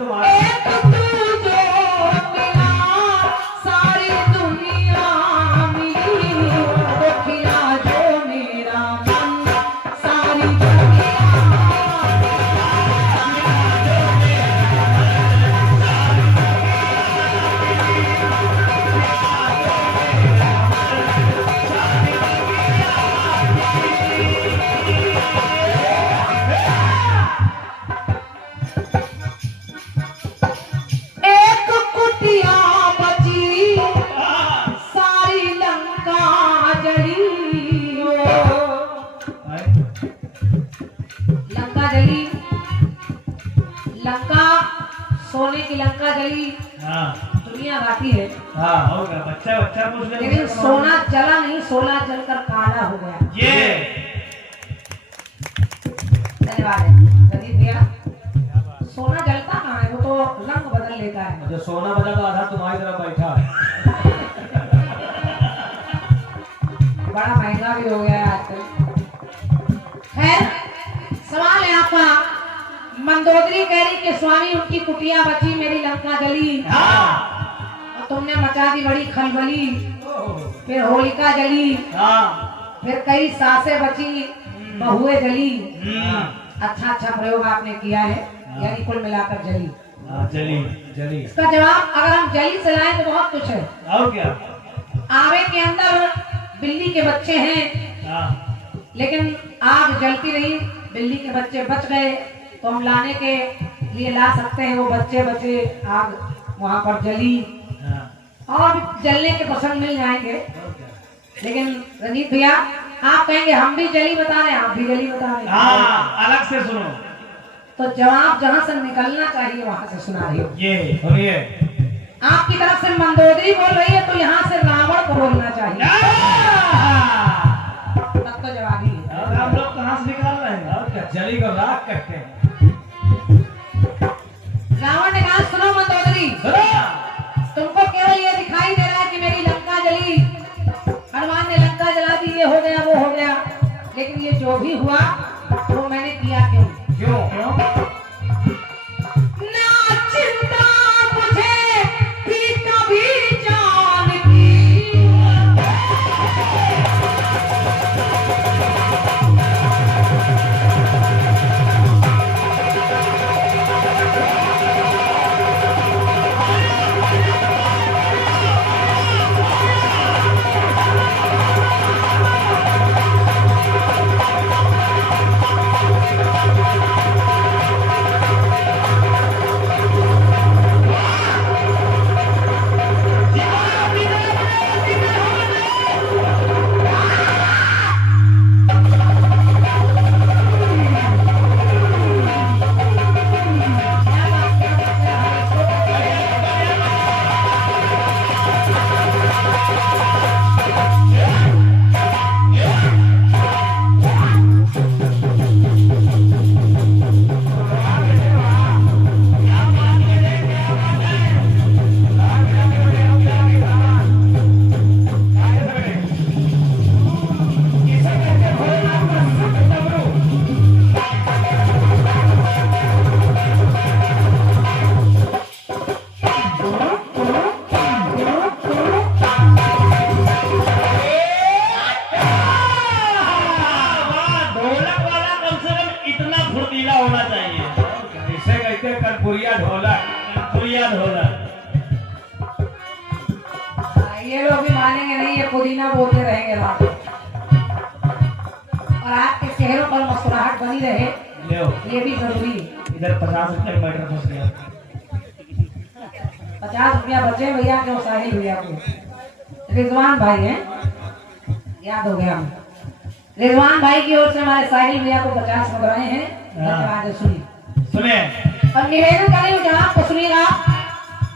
तुम्हारे लंका सोने की लंका जली। हाँ दुनिया गाती है। हाँ हो गया, बच्चा बच्चा पूछ ले। लेकिन सोना जला नहीं, सोना जलकर काला हो गया। ये धन्यवाद है प्रदीप भैया। सोना जलता कहाँ है, वो तो रंग बदल लेता है। जो सोना बदल आधा तुम्हारी तरफ बैठा है। बड़ा महंगा भी हो गया है आजकल। खैर सवाल है आपका। मंदोदरी कह रही कि स्वामी उनकी कुटिया बची, मेरी लंका जली। और तुमने मचा दी बड़ी खलबली। फिर होलिका जली, फिर कई सासें बची, बहुएं जली। अच्छा प्रयोग आपने किया है, यानी कुल मिलाकर जली। जली जली। इसका जवाब अगर हम जली से लाएं तो बहुत कुछ है। और क्या? आवे के अंदर बिल्ली के बच्चे हैं, लेकिन आग जलती रही, बिल्ली के बच्चे बच गए, तो हम लाने के लिए ला सकते हैं। वो बच्चे बचे, आग वहां पर जली, और भी जलने के प्रसंग मिल जाएंगे। लेकिन रंजीत भैया आप कहेंगे हम भी जली बता रहे हैं, आप भी जली बता रहे हैं। अलग से सुनो। तो जवाब जहां से निकलना चाहिए वहां से सुना रही हो। ये सुनिए, आपकी तरफ से मंदोदरी बोल रही है, तो यहाँ से रावण को बोलना चाहिए, तब तो जवाब ही है। हम लोग कहाँ से निकाल रहे हैं? और क्या, जली को राख कहते हैं। रावण ने कहा सुनो मंदोदरी, तुमको केवल ये दिखाई दे रहा है कि मेरी लंका जली, हनुमान ने लंका जला दी, ये हो गया वो हो गया, लेकिन ये जो भी हुआ वो मैंने किया क्यों? क्यों? ना चिंता मुझे थी कभी जान की, कर्पूरिया ढोलक। ये लोग भी मानेंगे नहीं, ये पुदीना बोलते रहेंगे रात, और आपके चेहरों पर मुस्कुराहट बनी रहे, ये भी जरूरी है। इधर 50 रुपये मटर फंस गया। 50 रुपया बचे भैया के, साहिल भैया को। रिजवान भाई हैं, याद हो गया हमें। रिजवान भाई की ओर से हमारे साहिल भैया को 50 मुद्राएं हैं। धन्यवाद। सुने और निवेदन करें जनाब को सुनिएगा।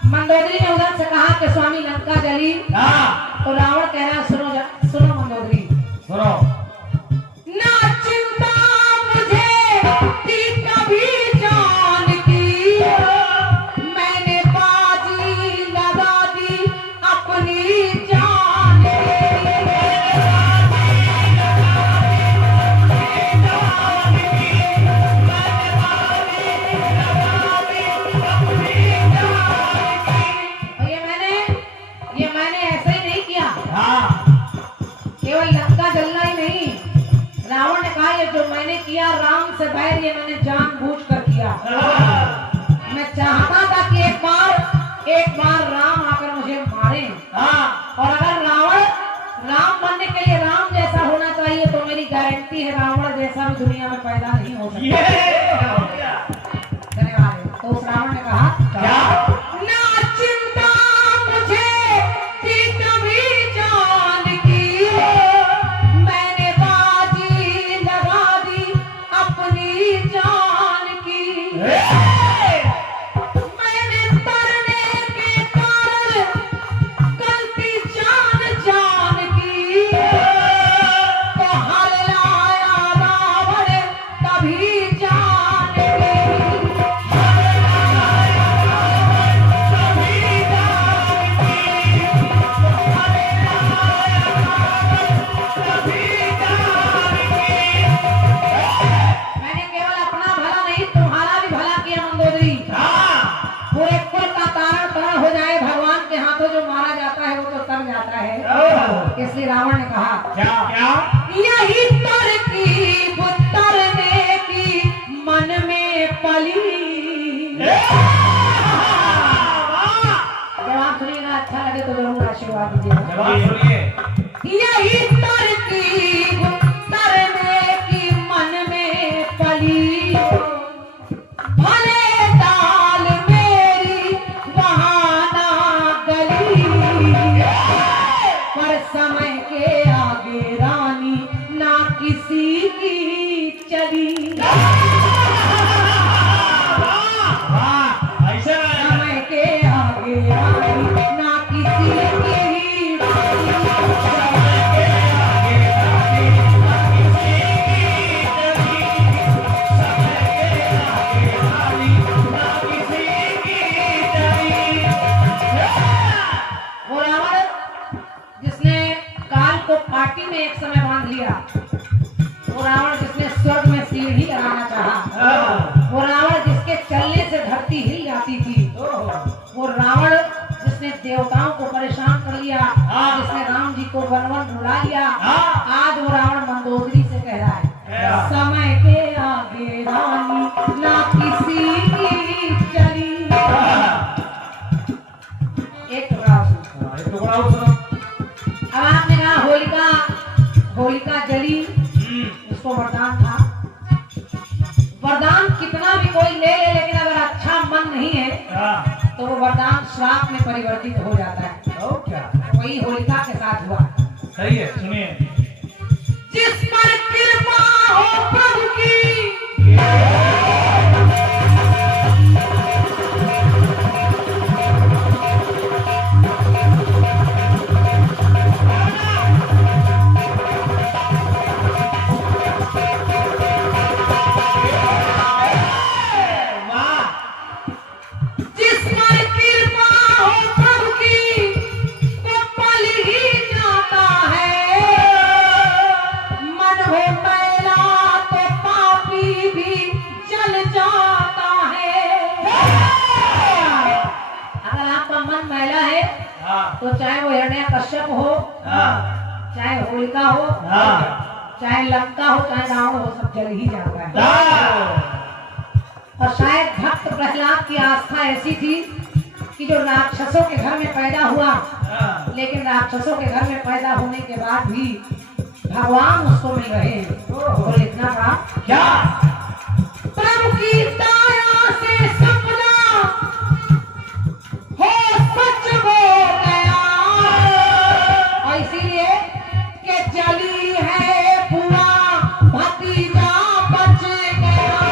मंदोदरी ने उधर से कहा कि स्वामी लंका जली, तो रावण कह रहा सुनो मंदोदरी, सुनो। ना चिंता मुझे थी कभी जान की, मैंने बाजी लगा दी अपनी जान की। खैर ये मैंने जानबूझ कर किया। मैं चाहता था कि एक बार राम आकर मुझे मारे, और अगर राम बनने के लिए राम जैसा होना चाहिए तो मेरी गारंटी है रावण जैसा भी दुनिया में पैदा नहीं हो सकता। धन्यवाद। तो उस रावण ने कहा क्या? ना चिंता मुझे थी कभी जान की, मैंने बाजी लगा दी अपनी जान की। मैंने तरने के कारण गलती जान की, तो हर लाया रावण तभी जान की। मैंने केवल अपना भला नहीं तुम्हारा भी भला किया मंदोदरी। पूरे कुल का तारण तारण हो जाए, भगवान के हाथों जो मारा जाता है वो तो तर जाता है। इसलिए रावण ने कहा क्या? यही तरकीब तरने की मन में पली। जवाब सुनिएगा, अच्छा लगे तो जरूर आशीर्वाद दीजिएगा। जवाब सुनिए। यही तरकीब तरने की मन में पली, भले दाल मेरी वहाँ ना गली, पर समय के आगे रानी ना किसी की चली। ऐसा समय के आगे रानी ना किसी की वो रावण जिसने काल को पार्टी में एक समय बांध लिया, वो रावण जिसने स्वर्ग में सीढ़ी लगाना चाहा, वो रावण जिसके चलने से धरती हिल जाती थी, वो रावण जिसने देवताओं को परेशान कर लिया, जिसने राम जी को वन वन रुला लिया, आज वो रावण मंदोदरी से कह रहा है समय के आगे रानी ना किसी की चली। एक टुकड़ा अब आपने कहा होलिका जली, उसको वरदान था। वरदान कितना भी कोई ले ले, लेकिन अगर अच्छा मन नहीं है तो वो वरदान श्राप में परिवर्तित हो जाता है। क्या? वही होलिका के साथ हुआ। सही है, सुनिए। जिस पर कृपा हो प्रभु की, जिस पर कृपा हो प्रभु की, वो पल ही जाता है। मन हो मैला तो पापी भी जल जाता है। अगर आपका मन मैला है तो चाहे वो हिरण्यकश्यप हो, चाहे होलिका हो, चाहे लंका हो, चाहे रावण हो, सब जल ही जाता है। और शायद भक्त प्रहलाद की आस्था ऐसी थी कि जो राक्षसों के घर में पैदा हुआ, लेकिन राक्षसों के घर में पैदा होने के बाद भी भगवान उसको मिल रहे हैं। तो लिखना पड़ा क्या? प्रभु की दया से सपना हो सच हो गया, और इसीलिए कि जली है पूरा भतीजा बच गया।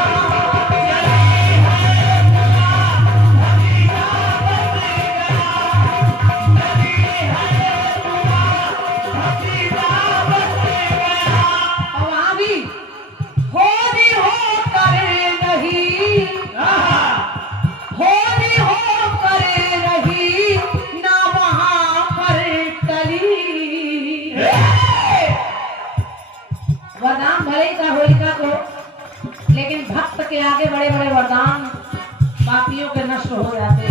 और वहाँ भी होली हो करे नहीं, होली हो करे रही ना वहाँ पर टली। वरदान भले ही था होलिका को, लेकिन भक्त के आगे बड़े बड़े वरदान पापियों के नष्ट हो जाते।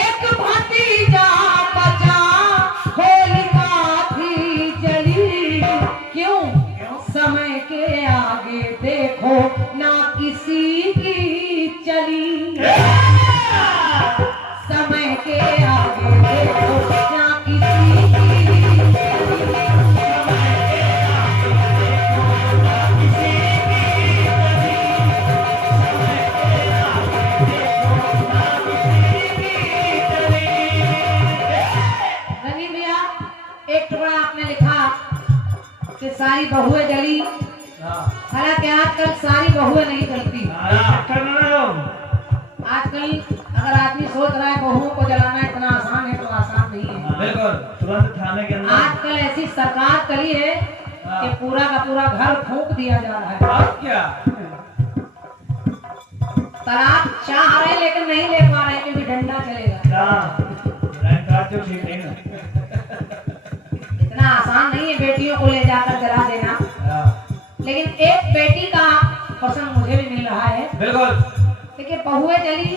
एक भतीजा बचा होलिका थी जली, क्यों? समय के आगे देखो सारी बहुएं जली। हालांकि आजकल सारी बहुएं नहीं जलती। आजकल अगर आदमी सोच रहा है बहुओं को जलाना इतना आसान है तो आसान नहीं है। बिल्कुल तुरंत थाने के अंदर। आजकल ऐसी सरकार चली है कि पूरा का पूरा घर फूंक दिया जा रहा है। अब क्या तलाक चाह रहे लेकिन नहीं ले पा रहे क्योंकि डंडा चलेगा। तो ठीक नहीं ना। इतना आसान नहीं है बेटियों को ले जाकर जला देना। लेकिन एक बेटी का पसंद मुझे भी मिल रहा है। बिल्कुल। देखिए बहुएं जली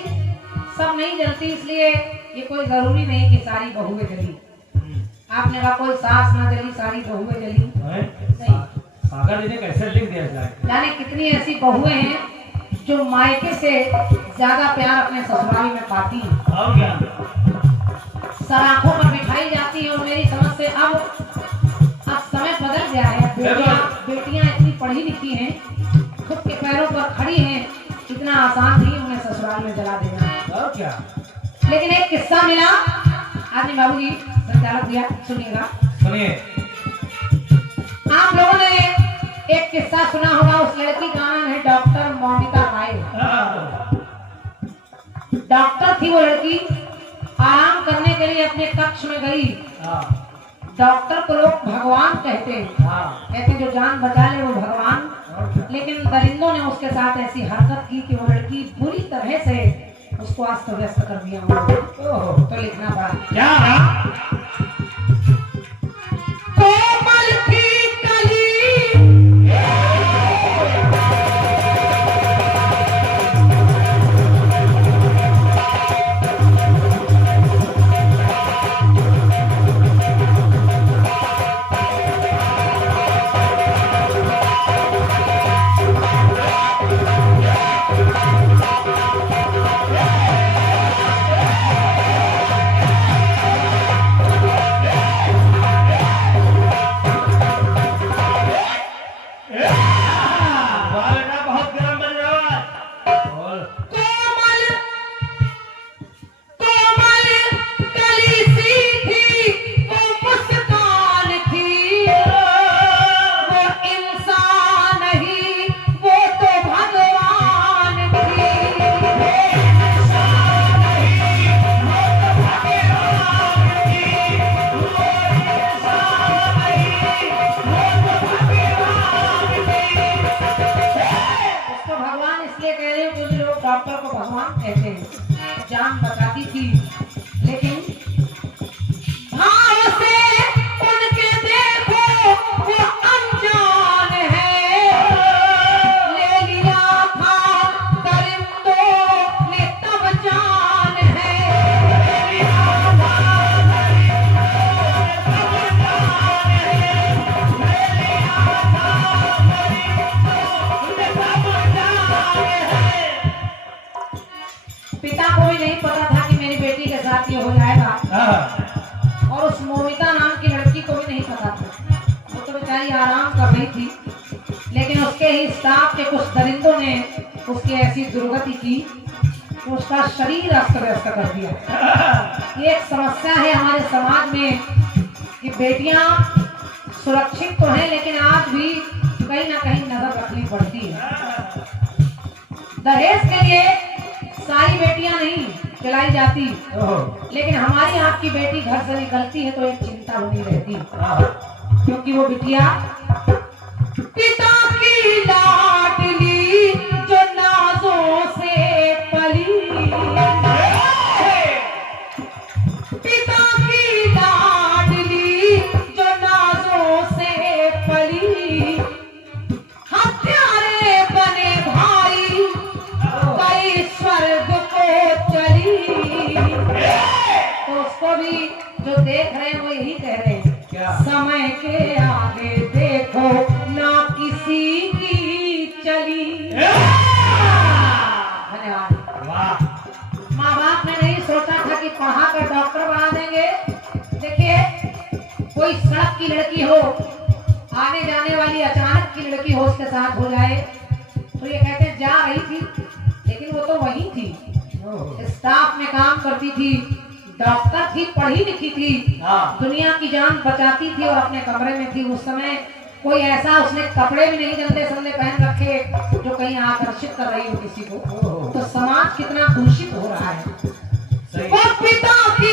सब नहीं जलती, इसलिए ये कोई जरूरी नहीं कि सारी बहुएं जली। आपने कहा कोई सास ना जली सारी बहुएं जली, नहीं। सागर जी ने कैसे लिख दिया जाए? जाने कितनी ऐसी बहुएं हैं जो मायके से ज्यादा प्यार अपने ससुराल में पाती हैं। और क्या सराखों पर बिठाई जाती है। और मेरी समझ से अब समय बदल गया है। बेटियां इतनी पढ़ी लिखी हैं, खुद के पैरों पर खड़ी हैं, इतना आसान नहीं उन्हें ससुराल में जला देना। और क्या। लेकिन एक किस्सा मिला आदमी बाबूजी संचालक दिया, सुनिएगा। सुनिए। आप लोगों ने एक किस्सा सुना होगा। उस लड़की का नाम है डॉक्टर मोनिका राय। डॉक्टर थी वो लड़की, आराम करने के लिए अपने कक्ष में गई। डॉक्टर को लोग भगवान कहते हैं। कहते जो जान बचा ले वो भगवान। लेकिन दरिंदों ने उसके साथ ऐसी हरकत की कि वो लड़की बुरी तरह से उसको अस्त व्यस्त कर दिया। तो लिखना पड़ा क्या? कोमल थी कली डॉक्टर को भगवान कहते हैं। जान बचाती थी लेकिन भाव से उनके देखो वो अनजान है। ले लिया था दरिंदों ने तब जान है। ले लिया था दरिंदों ने तब जान है। ले लिया था दरिंदों ने तब जान है। पिता को भी नहीं पता था कि मेरी बेटी के साथ ये हो जाएगा। और उस मोमिता नाम की लड़की को भी नहीं पता था। वो तो बेचारी आराम कर रही थी, लेकिन उसके ही स्टाफ के कुछ दरिंदों ने उसकी ऐसी दुर्गति की कि उसका शरीर अस्त व्यस्त कर दिया। ये एक समस्या है हमारे समाज में कि बेटियां सुरक्षित तो हैं लेकिन आज भी कहीं ना कहीं नजर रखनी पड़ती है। दहेज के लिए सारी बेटियां नहीं जलाई जाती, लेकिन हमारी आपकी बेटी घर से निकलती है तो एक चिंता बनी रहती, क्योंकि वो बिटिया पिता की लाडली जो नाजों से पली। पिता की लाडली जो नाजों से पली। हत्यारे बने भाई कई स्वर्ग को चली। तो उसको भी जो देख रहे हैं वो यही कह रहे हैं क्या? समय के आगे देखो ना किसी की चली। धन्यवाद। माँ बाप ने नहीं सोचा था कि पढ़ा कर डॉक्टर बना देंगे। देखिए कोई सड़क की लड़की हो, आने जाने वाली अचानक की लड़की हो, उसके साथ हो जाए तो ये कहते हैं जा रही थी लेकिन वो तो वही थी, स्टाफ में काम करती थी, डॉक्टर थी, पढ़ी लिखी थी, दुनिया की जान बचाती थी और अपने कमरे में थी। उस समय कोई ऐसा उसने कपड़े भी नहीं गंदे संदे पहन रखे जो कहीं आकर्षित कर रही हो किसी को, तो समाज कितना दूषित हो रहा है। सही। वो पिता की